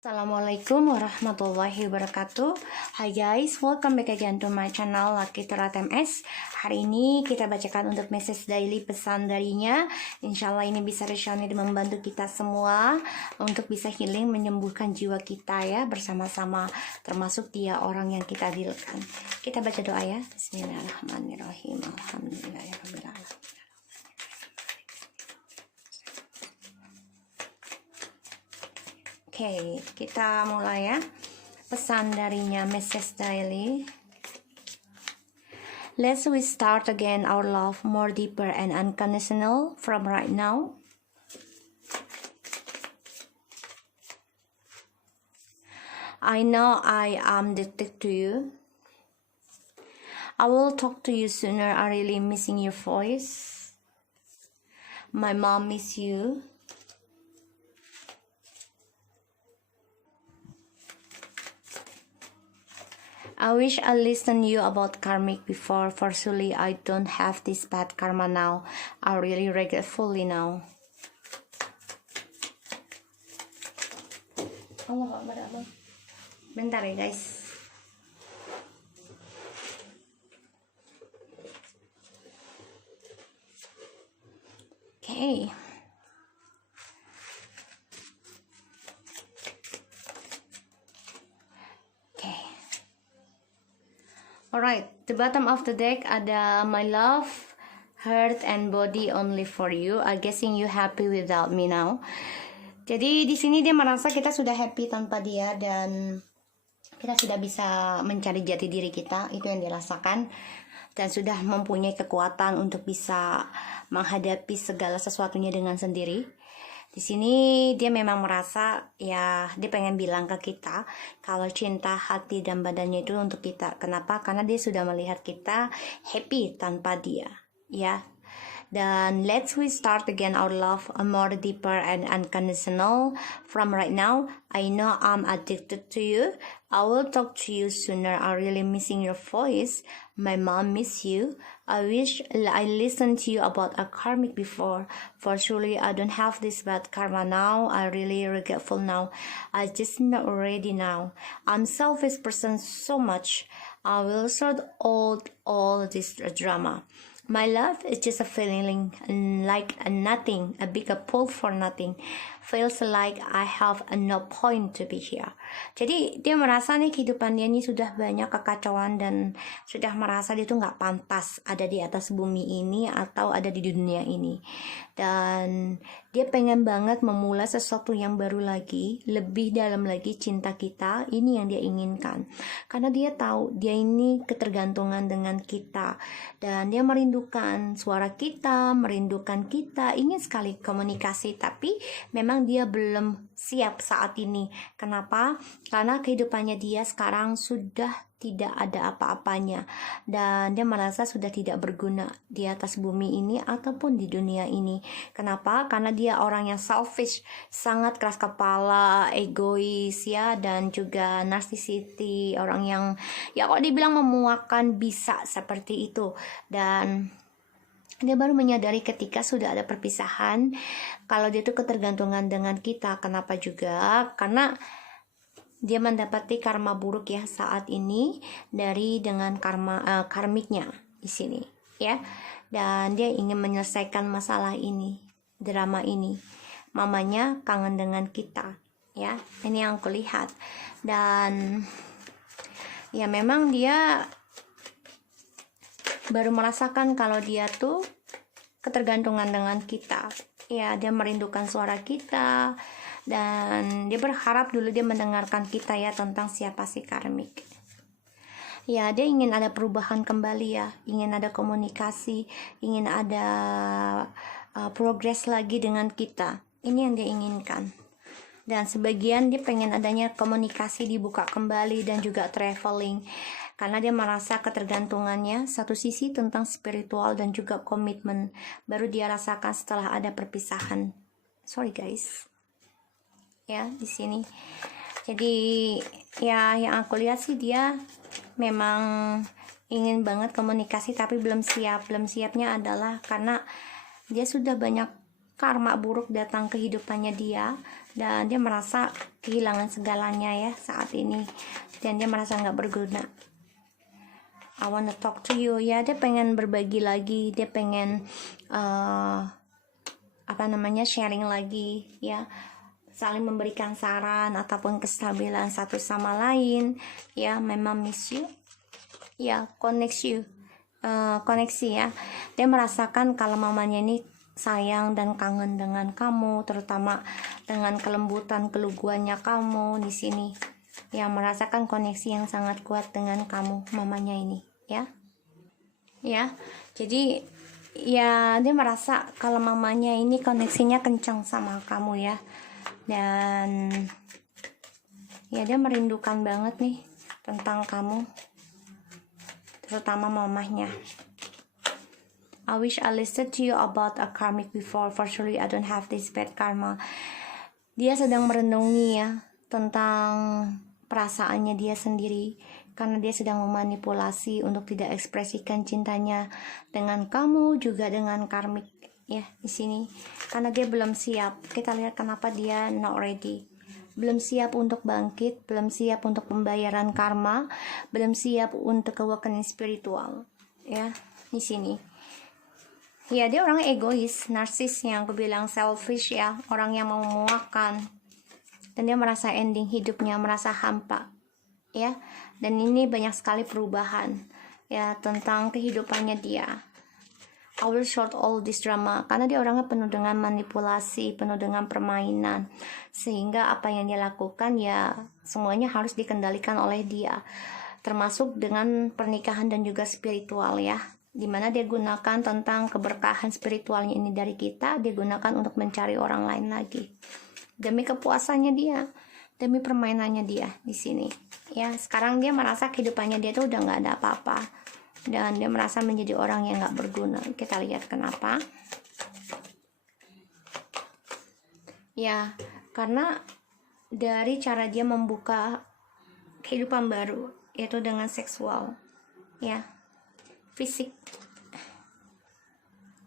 Assalamualaikum warahmatullahi wabarakatuh. Hai guys, welcome back again to my channel Lucky Terat MS. Hari ini kita bacakan untuk message daily pesan darinya. Insya Allah ini bisa resonate dan membantu kita semua untuk bisa healing, menyembuhkan jiwa kita ya bersama-sama, termasuk dia orang yang kita dealkan. Kita baca doa ya. Bismillahirrahmanirrahim. Alhamdulillahirabbil alamin. Oke, kita mulai ya. Pesan darinya, message daily. Let's we start again our love more deeper and unconditional from right now. I know I am addicted to you. I will talk to you sooner. I really missing your voice. My mom miss you. I wish I listened you about karmic before. Fortunately, I don't have this bad karma now. I really regretfully now. Bentar ya guys. Okay. Alright, the bottom of the deck ada my love, heart and body only for you. I guessing you happy without me now. Jadi di sini dia merasa kita sudah happy tanpa dia dan kita sudah bisa mencari jati diri kita, itu yang dirasakan, dan sudah mempunyai kekuatan untuk bisa menghadapi segala sesuatunya dengan sendiri. Di sini dia memang merasa ya dia pengen bilang ke kita kalau cinta hati dan badannya itu untuk kita. Kenapa? Karena dia sudah melihat kita happy tanpa dia, ya. Dan let's we start again our love more deeper and unconditional from right now. I know I'm addicted to you. I will talk to you sooner. I really missing your voice. My mom miss you. I wish I listened to you about a karmic before. Fortunately, I don't have this bad karma now. I really regretful now. I just not ready now. I'm selfish person so much. I will sort all this drama. My love is just a feeling like a nothing, a big pull for nothing. Feels like I have no point to be here. Jadi dia merasa nih kehidupan dia ini sudah banyak kekacauan dan sudah merasa dia tuh nggak pantas ada di atas bumi ini atau ada di dunia ini. Dan dia pengen banget memulai sesuatu yang baru lagi, lebih dalam lagi cinta kita. Ini yang dia inginkan. Karena dia tahu dia ini ketergantungan dengan kita dan dia merindukan suara kita, merindukan kita, ingin sekali komunikasi, tapi memang dia belum siap saat ini. Kenapa? Karena kehidupannya dia sekarang sudah tidak ada apa-apanya dan dia merasa sudah tidak berguna di atas bumi ini ataupun di dunia ini. Kenapa? Karena dia orang yang selfish, sangat keras kepala, egois ya, dan juga narcissistic, orang yang ya kalau dibilang memuakan bisa seperti itu. Dan dia baru menyadari ketika sudah ada perpisahan kalau dia tuh ketergantungan dengan kita. Kenapa juga? Karena dia mendapati karma buruk ya saat ini dari dengan karmiknya di sini ya. Dan dia ingin menyelesaikan masalah ini, drama ini. Mamanya kangen dengan kita ya. Ini yang aku lihat. Dan ya memang dia baru merasakan kalau dia tuh ketergantungan dengan kita. Ya, dia merindukan suara kita dan dia berharap dulu dia mendengarkan kita ya tentang siapa si karmik. Ya, dia ingin ada perubahan kembali ya, ingin ada komunikasi, ingin ada progres lagi dengan kita. Ini yang dia inginkan. Dan sebagian dia pengen adanya komunikasi dibuka kembali dan juga traveling. Karena dia merasa ketergantungannya satu sisi tentang spiritual dan juga komitmen baru dia rasakan setelah ada perpisahan. Sorry guys. Ya, di sini. Jadi ya yang aku lihat sih dia memang ingin banget komunikasi tapi belum siap. Belum siapnya adalah karena dia sudah banyak karma buruk datang ke kehidupannya dia, dan dia merasa kehilangan segalanya ya saat ini, dan dia merasa nggak berguna. I wanna talk to you ya, dia pengen berbagi lagi, dia pengen sharing lagi ya, saling memberikan saran ataupun kestabilan satu sama lain ya. Memang miss you ya, koneksi ya. Dia merasakan kalau mamanya ini sayang dan kangen dengan kamu, terutama dengan kelembutan keluguannya kamu di sini ya, merasakan koneksi yang sangat kuat dengan kamu mamanya ini ya. Jadi ya dia merasa kalau mamanya ini koneksinya kencang sama kamu ya, dan ya dia merindukan banget nih tentang kamu, terutama mamahnya. I wish I listened to you about a karmic before. Fortunately, I don't have this bad karma. Dia sedang merenungi ya tentang perasaannya dia sendiri, karena dia sedang memanipulasi untuk tidak ekspresikan cintanya dengan kamu, juga dengan karmik ya di sini, karena dia belum siap. Kita lihat kenapa dia not ready, belum siap untuk bangkit, belum siap untuk pembayaran karma, belum siap untuk awakening spiritual ya di sini. Ya, dia orang egois, narsis yang aku bilang, selfish ya, orang yang mau memuakkan, dan dia merasa ending hidupnya, merasa hampa ya. Dan ini banyak sekali perubahan ya tentang kehidupannya dia. I will short all this drama, karena dia orangnya penuh dengan manipulasi, penuh dengan permainan, sehingga apa yang dia lakukan ya semuanya harus dikendalikan oleh dia, termasuk dengan pernikahan dan juga spiritual ya, dimana dia gunakan tentang keberkahan spiritualnya ini dari kita, dia gunakan untuk mencari orang lain lagi demi kepuasannya dia, demi permainannya dia di sini ya. Sekarang dia merasa kehidupannya dia tuh udah nggak ada apa-apa, dan dia merasa menjadi orang yang nggak berguna. Kita lihat kenapa ya, karena dari cara dia membuka kehidupan baru, yaitu dengan seksual ya, fisik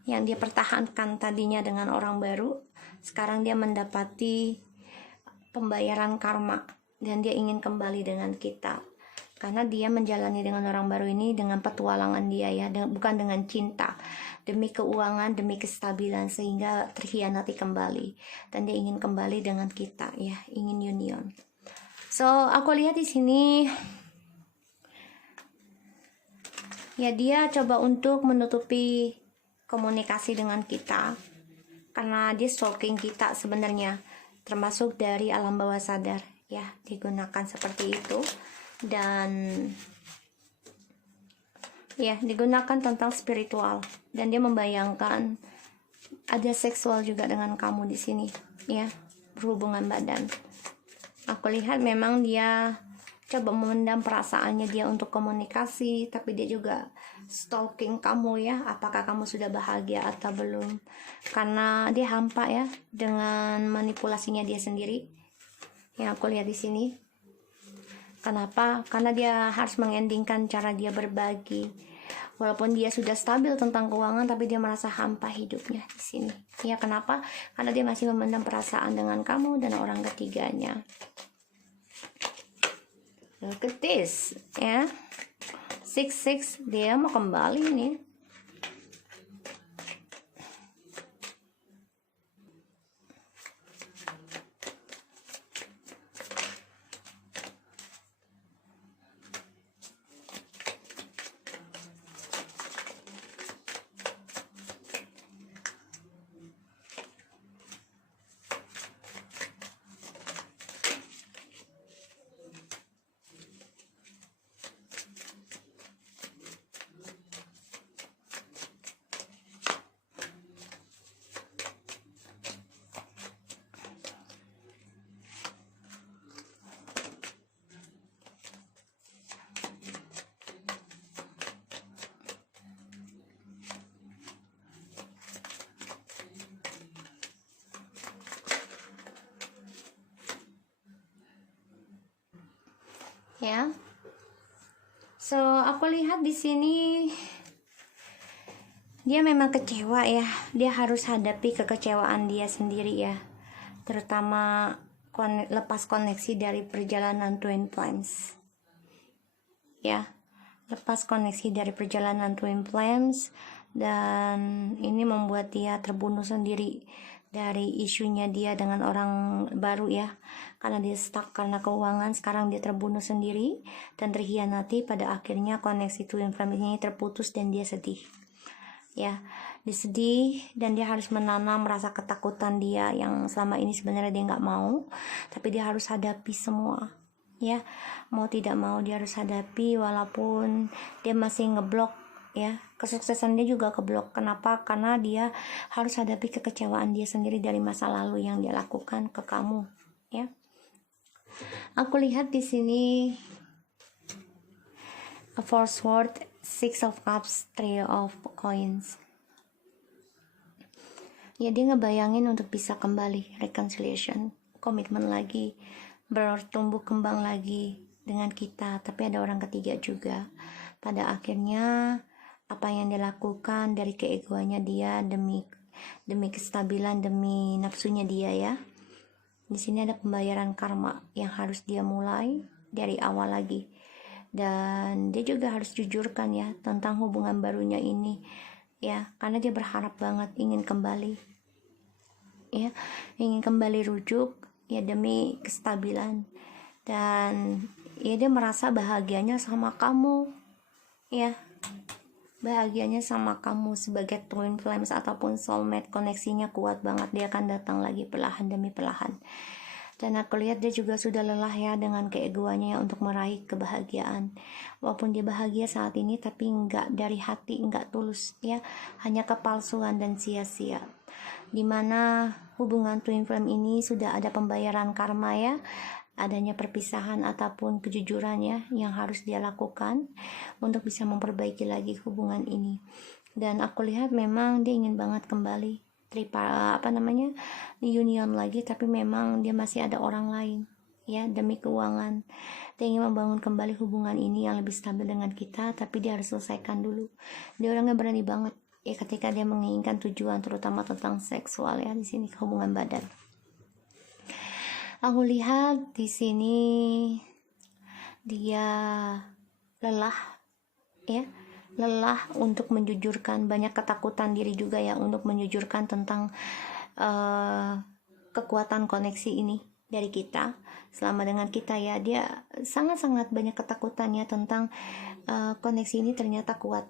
yang dia pertahankan tadinya dengan orang baru, sekarang dia mendapati pembayaran karma, dan dia ingin kembali dengan kita, karena dia menjalani dengan orang baru ini dengan petualangan dia ya, bukan dengan cinta, demi keuangan, demi kestabilan, sehingga terhianati kembali, dan dia ingin kembali dengan kita ya, ingin union. So aku lihat di sini ya, dia coba untuk menutupi komunikasi dengan kita, karena dia stalking kita sebenarnya, termasuk dari alam bawah sadar ya, digunakan seperti itu, dan ya digunakan tentang spiritual, dan dia membayangkan ada seksual juga dengan kamu di sini ya, berhubungan badan. Aku lihat memang dia coba memendam perasaannya dia untuk komunikasi, tapi dia juga stalking kamu ya, apakah kamu sudah bahagia atau belum, karena dia hampa ya dengan manipulasinya dia sendiri yang aku lihat di sini. Kenapa? Karena dia harus mengendingkan cara dia berbagi, walaupun dia sudah stabil tentang keuangan, tapi dia merasa hampa hidupnya di sini ya. Kenapa? Karena dia masih memendam perasaan dengan kamu dan orang ketiganya. Look at this ya, 6-6, dia mau kembali nih. Ya, so aku lihat di sini Dia memang kecewa ya, dia harus hadapi kekecewaan dia sendiri ya, terutama lepas koneksi dari perjalanan Twin Flames ya, lepas koneksi dari perjalanan Twin Flames, dan ini membuat dia terbunuh sendiri dari isunya dia dengan orang baru ya, karena dia stuck karena keuangan. Sekarang dia terbunuh sendiri dan terhianati. Pada akhirnya koneksi Twin Flames ini terputus dan dia sedih ya, dia sedih dan dia harus menanam rasa ketakutan dia yang selama ini sebenarnya dia nggak mau, tapi dia harus hadapi semua ya, mau tidak mau dia harus hadapi walaupun dia masih ngeblok ya, kesuksesan dia juga keblok. Kenapa? Karena dia harus hadapi kekecewaan dia sendiri dari masa lalu yang dia lakukan ke kamu ya. Aku lihat di sini a four sword, six of cups, three of coins ya. Dia ngebayangin untuk bisa kembali reconciliation, komitmen lagi, bertumbuh kembang lagi dengan kita, tapi ada orang ketiga juga. Pada akhirnya apa yang dia lakukan dari keegoannya dia demi kestabilan, demi nafsunya dia ya. Di sini ada pembayaran karma yang harus dia mulai dari awal lagi, dan dia juga harus jujurkan ya tentang hubungan barunya ini ya, karena dia berharap banget ingin kembali ya, ingin kembali rujuk ya demi kestabilan, dan ya dia merasa bahagianya sama kamu ya, bahagianya sama kamu sebagai twin flames ataupun soulmate. Koneksinya kuat banget, dia akan datang lagi perlahan demi perlahan. Dan aku lihat dia juga sudah lelah ya dengan keegoannya ya untuk meraih kebahagiaan. Walaupun dia bahagia saat ini, tapi enggak dari hati, enggak tulus ya, hanya kepalsuan dan sia-sia. Dimana hubungan twin flame ini sudah ada pembayaran karma ya, adanya perpisahan ataupun kejujuran ya yang harus dia lakukan untuk bisa memperbaiki lagi hubungan ini. Dan aku lihat memang dia ingin banget kembali union lagi, tapi memang dia masih ada orang lain ya, demi keuangan. Dia ingin membangun kembali hubungan ini yang lebih stabil dengan kita, tapi dia harus selesaikan dulu. Dia orangnya berani banget ya ketika dia menginginkan tujuan, terutama tentang seksual ya, di sini hubungan badan. Aku lihat di sini dia lelah ya, lelah untuk menjujurkan, banyak ketakutan diri juga ya untuk menjujurkan tentang kekuatan koneksi ini dari kita selama dengan kita ya. Dia sangat-sangat banyak ketakutannya tentang koneksi ini ternyata kuat,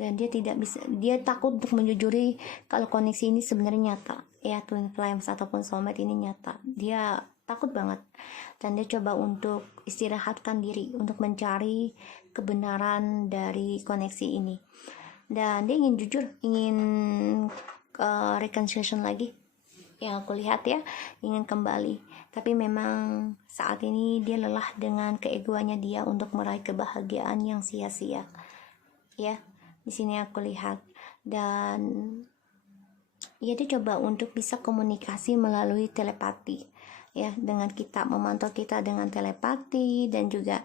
dan dia tidak bisa, dia takut untuk menjujuri kalau koneksi ini sebenarnya nyata ya, twin flames ataupun soulmate ini nyata. Dia takut banget, dan dia coba untuk istirahatkan diri untuk mencari kebenaran dari koneksi ini, dan dia ingin jujur, ingin reconciliation lagi yang aku lihat ya, ingin kembali. Tapi memang saat ini dia lelah dengan keegoannya dia untuk meraih kebahagiaan yang sia-sia ya, di sini aku lihat. Dan ya dia coba untuk bisa komunikasi melalui telepati ya dengan kita, memantau kita dengan telepati, dan juga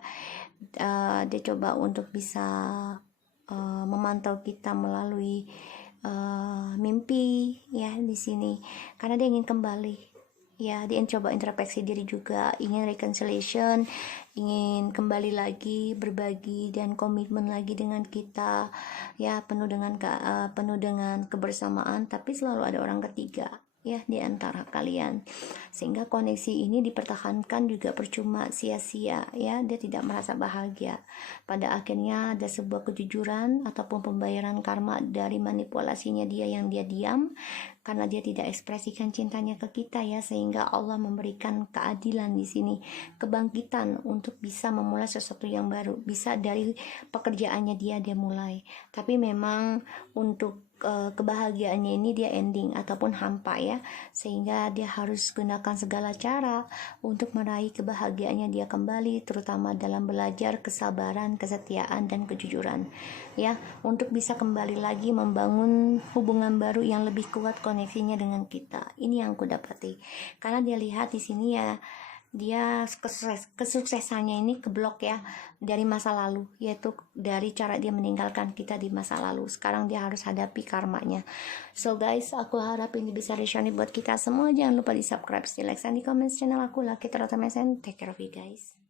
dia coba untuk bisa memantau kita melalui mimpi ya di sini, karena dia ingin kembali ya. Dia coba introspeksi diri juga, ingin reconciliation, ingin kembali lagi berbagi dan komitmen lagi dengan kita ya, penuh dengan kebersamaan, tapi selalu ada orang ketiga ya di antara kalian, sehingga koneksi ini dipertahankan juga percuma, sia-sia ya. Dia tidak merasa bahagia. Pada akhirnya ada sebuah kejujuran ataupun pembayaran karma dari manipulasinya dia yang dia diam, karena dia tidak ekspresikan cintanya ke kita ya, sehingga Allah memberikan keadilan di sini, kebangkitan untuk bisa memulai sesuatu yang baru. Bisa dari pekerjaannya dia mulai, tapi memang untuk kebahagiaannya ini dia ending ataupun hampa ya, sehingga dia harus gunakan segala cara untuk meraih kebahagiaannya dia kembali, terutama dalam belajar kesabaran, kesetiaan, dan kejujuran ya, untuk bisa kembali lagi membangun hubungan baru yang lebih kuat koneksinya dengan kita. Ini yang aku dapati, karena dia lihat di sini ya, dia kesuksesannya ini keblok ya dari masa lalu, yaitu dari cara dia meninggalkan kita di masa lalu. Sekarang dia harus hadapi karmanya. So guys, aku harap ini bisa resonate buat kita semua. Jangan lupa di subscribe, di like, dan di comment channel aku. Lucky Terotama, and take care of you guys.